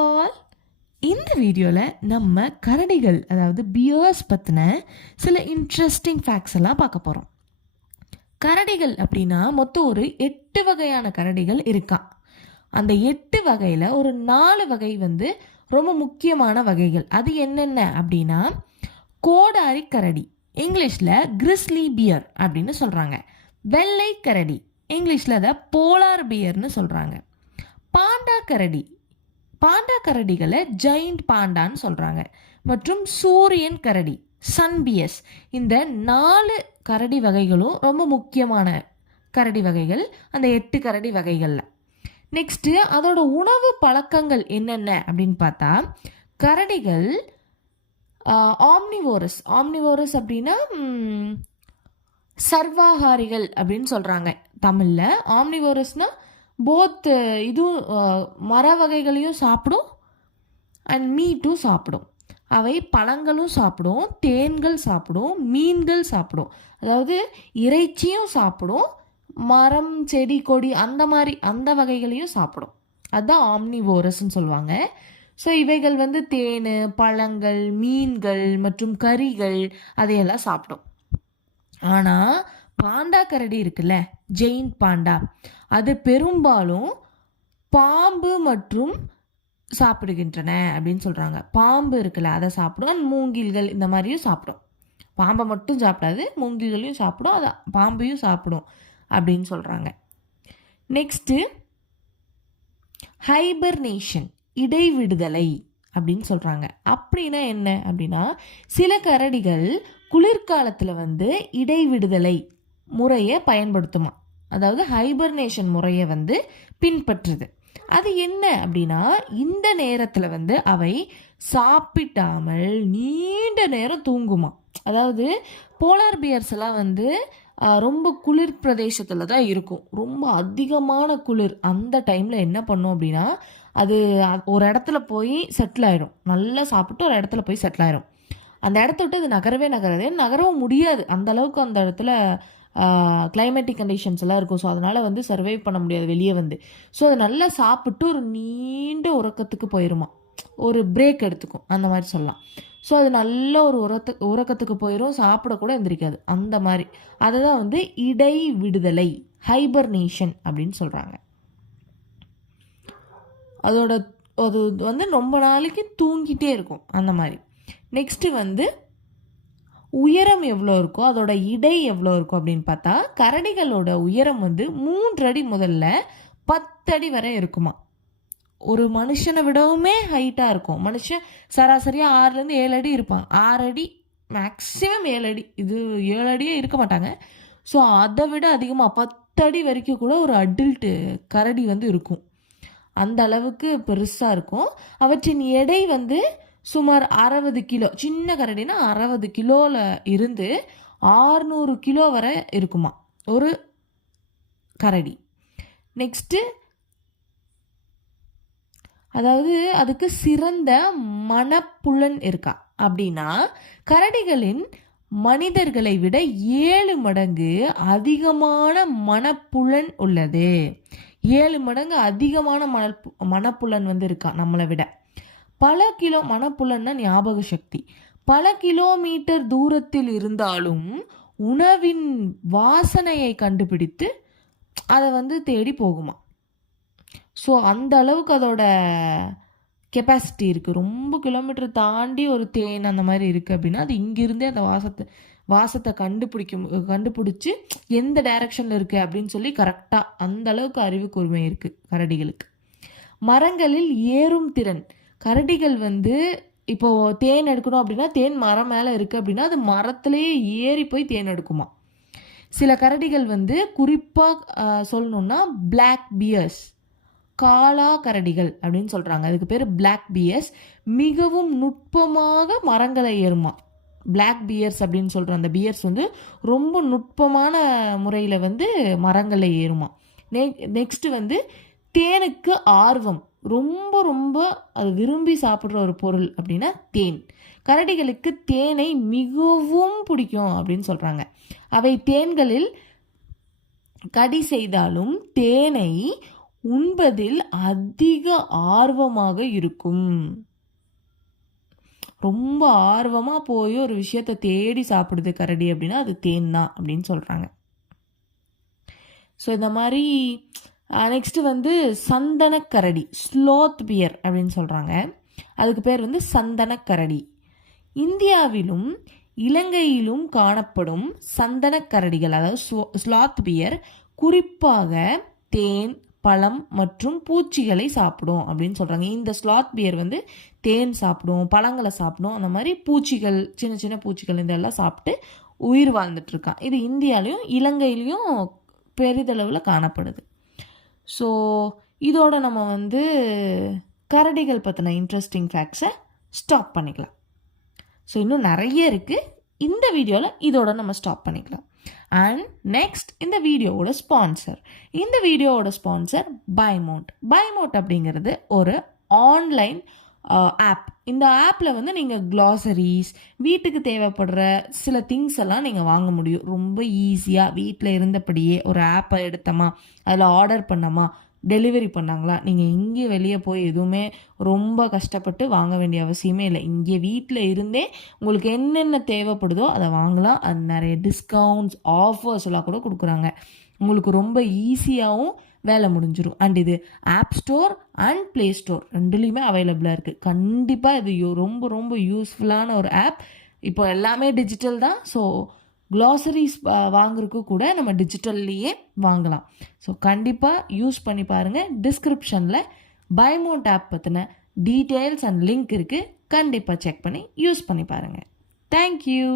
All. இந்த வீடியோவில் நம்ம கரடிகள் அதாவது பியர்ஸ் பற்றின சில இன்ட்ரெஸ்டிங் ஃபேக்ட்ஸ் எல்லாம் பார்க்க போகிறோம். கரடிகள் அப்படின்னா மொத்தம் ஒரு 8 வகையான கரடிகள் இருக்கான். அந்த 8 வகையில் ஒரு 4 வகை வந்து ரொம்ப முக்கியமான வகைகள். அது என்னென்ன அப்படின்னா கோடாரி கரடி, இங்கிலீஷில் கிறிஸ்லி பியர் அப்படின்னு சொல்கிறாங்க. வெள்ளை கரடி, இங்கிலீஷில் அதை போலார் பியர்னு சொல்கிறாங்க. பாண்டா கரடி, பாண்டா கரடிகளை ஜெயிண்ட் பாண்டான்னு சொல்கிறாங்க. மற்றும் சூரியன் கரடி, சன்பியஸ். இந்த 4 கரடி வகைகளும் ரொம்ப முக்கியமான கரடி வகைகள் அந்த 8 கரடி வகைகளில். நெக்ஸ்ட்டு அதோட உணவு பழக்கங்கள் என்னென்ன அப்படின்னு பார்த்தா கரடிகள் ஆம்னிவோரஸ். ஆம்னிவோரஸ் அப்படின்னா சர்வாகாரிகள் அப்படின்னு சொல்கிறாங்க தமிழில். ஆம்னிவோரஸ்னால் போத் இதுவும் மர வகைகளையும் சாப்பிடும் அண்ட் மீட்டும் சாப்பிடும். அவை பழங்களும் சாப்பிடும், தேன்கள் சாப்பிடும், மீன்கள் சாப்பிடும். அதாவது இறைச்சியும் சாப்பிடும், மரம் செடி கொடி அந்த மாதிரி அந்த வகைகளையும் சாப்பிடும். அதுதான் ஆம்னிவோரஸ்ன்னு சொல்லுவாங்க. ஸோ இவைகள் வந்து தேன், பழங்கள், மீன்கள் மற்றும் கறிகள் அதையெல்லாம் சாப்பிடும். ஆனால் பாண்டா கரடி இருக்குல்ல, ஜெயிண்ட் பாண்டா, அது பெரும்பாலும் பாம்பு மற்றும் சாப்பிடுகின்றன அப்படின்னு சொல்கிறாங்க. பாம்பு இருக்குல்ல அதை சாப்பிடும், மூங்கில்கள் இந்த மாதிரியும் சாப்பிடும். பாம்பை மட்டும் சாப்பிடாது, மூங்கில்களையும் சாப்பிடும், அதை பாம்பையும் சாப்பிடும் அப்படின்னு சொல்கிறாங்க. நெக்ஸ்ட்டு ஹைபர்னேஷன், இடைவிடுதலை அப்படின்னு சொல்கிறாங்க. அப்படின்னா என்ன அப்படின்னா சில கரடிகள் குளிர்காலத்தில் வந்து இடைவிடுதலை முறையை பயன்படுத்துமா, அதாவது ஹைபர்னேஷன் முறையை வந்து பின்பற்றுது. அது என்ன அப்படின்னா இந்த நேரத்தில் வந்து அவை சாப்பிட்டாமல் நீண்ட நேரம் தூங்குமா. அதாவது போலார் பியர்ஸ் எல்லாம் வந்து ரொம்ப குளிர் பிரதேசத்தில் தான் இருக்கும், ரொம்ப அதிகமான குளிர். அந்த டைமில் என்ன பண்ணும் அப்படின்னா அது ஒரு இடத்துல போய் செட்டில் ஆயிடும். நல்லா சாப்பிட்டு ஒரு இடத்துல போய் செட்டில் ஆயிடும். அந்த இடத்த விட்டு அது நகரவும் முடியாது. அந்த அளவுக்கு அந்த இடத்துல கிளைமேட்டிக் கண்டிஷன்ஸ் எல்லாம் இருக்கும். ஸோ அதனால் வந்து சர்வைவ் பண்ண முடியாது வெளியே வந்து. ஸோ அது நல்லா சாப்பிட்டு ஒரு நீண்ட உறக்கத்துக்கு போயிடுமா, ஒரு பிரேக் எடுத்துக்கும் அந்த மாதிரி சொல்லலாம். ஸோ அது நல்ல ஒரு உறக்கத்துக்கு போயிடும், சாப்பிடக்கூட எந்திரிக்காது அந்த மாதிரி. அதை தான் வந்து இடை விடுதலை, ஹைபர்னேஷன் அப்படின்னு சொல்கிறாங்க. அது வந்து ரொம்ப நாளைக்கு தூங்கிட்டே இருக்கும் அந்த மாதிரி. நெக்ஸ்ட்டு வந்து உயரம் எவ்வளோ இருக்கோ அதோட இடை எவ்வளோ இருக்கும் அப்படின்னு பார்த்தா கரடிகளோட உயரம் வந்து 3 அடி முதல்ல 10 அடி வரை இருக்குமா. ஒரு மனுஷனை விடவுமே ஹைட்டாக இருக்கும். மனுஷன் சராசரியாக 6லேருந்து 7 அடி இருப்பான். 6 அடி மேக்ஸிமம் 7 அடி, இது 7 அடியே இருக்க மாட்டாங்க. ஸோ அதை விட அதிகமாக 10 அடி வரைக்கும் கூட ஒரு அடல்ட்டு கரடி வந்து இருக்கும். அந்த அளவுக்கு பெருசாக இருக்கும். அவற்றின் எடை வந்து சுமார் 60 கிலோ. சின்ன கரடினா 60 கிலோவில் இருந்து 600 கிலோ வரை இருக்குமா ஒரு கரடி. நெக்ஸ்ட்டு அதாவது அதுக்கு சிறந்த மனப்புலன் இருக்கா அப்படின்னா கரடிகளின் மனிதர்களை விட 7 மடங்கு அதிகமான மனப்புலன் உள்ளது. 7 மடங்கு அதிகமான மனப்புலன் வந்து இருக்கா நம்மளை விட. பல கிலோ மனப்புலன்னா ஞாபக சக்தி. பல கிலோமீட்டர் தூரத்தில் இருந்தாலும் உணவின் வாசனையை கண்டுபிடித்து அதை வந்து தேடி போகுமா. ஸோ அந்த அளவுக்கு அதோட கெப்பாசிட்டி இருக்குது. ரொம்ப கிலோமீட்டர் தாண்டி ஒரு தேன் அந்த மாதிரி இருக்குது அப்படின்னா அது இங்கிருந்தே அந்த வாசத்தை கண்டுபிடிச்சி எந்த டைரக்ஷனில் இருக்குது அப்படின்னு சொல்லி கரெக்டாக அந்த அளவுக்கு அறிவு கூர்மை இருக்குது கரடிகளுக்கு. மரங்களில் ஏறும் திறன். கரடிகள் வந்து இப்போது தேன் எடுக்கணும் அப்படின்னா தேன் மரம் மேலே இருக்குது அப்படின்னா அது மரத்துலேயே ஏறி போய் தேன் எடுக்குமா. சில கரடிகள் வந்து குறிப்பாக சொல்லணுன்னா பிளாக் பியர்ஸ், காளா கரடிகள் அப்படின்னு சொல்கிறாங்க. அதுக்கு பேர் பிளாக் பியர்ஸ். மிகவும் நுட்பமாக மரங்களை ஏறுமா. பிளாக் பியர்ஸ் அப்படின்னு சொல்கிற அந்த பியர்ஸ் வந்து ரொம்ப நுட்பமான முறையில் வந்து மரங்களை ஏறுமா. நெக்ஸ்ட்டு வந்து தேனுக்கு ஆர்வம். ரொம்ப ரொம்ப அது விரும்பி சாப்பிட்ற ஒரு பொருள் அப்படின்னா தேன். கரடிகளுக்கு தேனை மிகவும் பிடிக்கும் அப்படின்னு சொல்கிறாங்க. அவை தேன்களில் கடி செய்தாலும் தேனை உண்பதில் அதிக ஆர்வமாக இருக்கும். ரொம்ப ஆர்வமாக போய் ஒரு விஷயத்தை தேடி சாப்பிடுது கரடி அப்படின்னா அது தேன் தான் அப்படின்னு சொல்கிறாங்க. ஸோ இந்த மாதிரி நெக்ஸ்ட் வந்து சந்தனக்கரடி, ஸ்லோத் பியர் அப்படின்னு சொல்கிறாங்க. அதுக்கு பேர் வந்து சந்தனக்கரடி. இந்தியாவிலும் இலங்கையிலும் காணப்படும் சந்தனக்கரடிகள், அதாவது ஸ்லாத் பியர், குறிப்பாக தேன், பழம் மற்றும் பூச்சிகளை சாப்பிடும் அப்படின்னு சொல்கிறாங்க. இந்த ஸ்லாத் பியர் வந்து தேன் சாப்பிடும், பழங்களை சாப்பிடும், அந்த மாதிரி பூச்சிகள், சின்ன சின்ன பூச்சிகள் இதெல்லாம் சாப்பிட்டு உயிர் வாழ்ந்துட்டுருக்கான். இது இந்தியாலையும் இலங்கையிலையும் பெரிதளவில் காணப்படுது. ஸோ இதோட நம்ம வந்து கரடிகள் பற்றின இன்ட்ரெஸ்டிங் ஃபேக்ட்ஸை ஸ்டாப் பண்ணிக்கலாம். ஸோ இன்னும் நிறைய இருக்குது. இந்த வீடியோவில் இதோட நம்ம ஸ்டாப் பண்ணிக்கலாம். அண்ட் நெக்ஸ்ட் இந்த வீடியோவோட ஸ்பான்சர் பைமோட் அப்படிங்கிறது ஒரு ஆன்லைன் ஆப். இந்த ஆப்பில் வந்து நீங்கள் க்ளாசரிஸ், வீட்டுக்கு தேவைப்படுற சில திங்ஸ் எல்லாம் நீங்கள் வாங்க முடியும். ரொம்ப ஈஸியாக வீட்டில் இருந்தபடியே ஒரு ஆப்பை எடுத்தோமா, அதில் ஆர்டர் பண்ணோமா, டெலிவரி பண்ணாங்களா, நீங்கள் எங்கேயும் வெளியே போய் எதுவுமே ரொம்ப கஷ்டப்பட்டு வாங்க வேண்டிய அவசியமே இல்லை. இங்கே வீட்டில் இருந்தே உங்களுக்கு என்னென்ன தேவைப்படுதோ அதை வாங்கலாம். அது நிறைய டிஸ்கவுண்ட்ஸ், ஆஃபர்ஸ் எல்லாம் கூட கொடுக்குறாங்க. உங்களுக்கு ரொம்ப ஈஸியாகவும் வேலை முடிஞ்சிடும். அண்ட் இது app store and play store ரெண்டுலேயுமே அவைலபிளாக இருக்குது. கண்டிப்பாக இது ரொம்ப ரொம்ப யூஸ்ஃபுல்லான ஒரு ஆப். இப்போ எல்லாமே டிஜிட்டல் தான். ஸோ க்ளாசரிஸ் வாங்குறதுக்கு கூட நம்ம டிஜிட்டல்லையே வாங்கலாம். ஸோ கண்டிப்பாக யூஸ் பண்ணி பாருங்கள். டிஸ்கிரிப்ஷனில் பைமோட் ஆப் பற்றின டீட்டெயில்ஸ் அண்ட் லிங்க் இருக்குது. கண்டிப்பாக செக் பண்ணி யூஸ் பண்ணி பாருங்கள். தேங்க்யூ.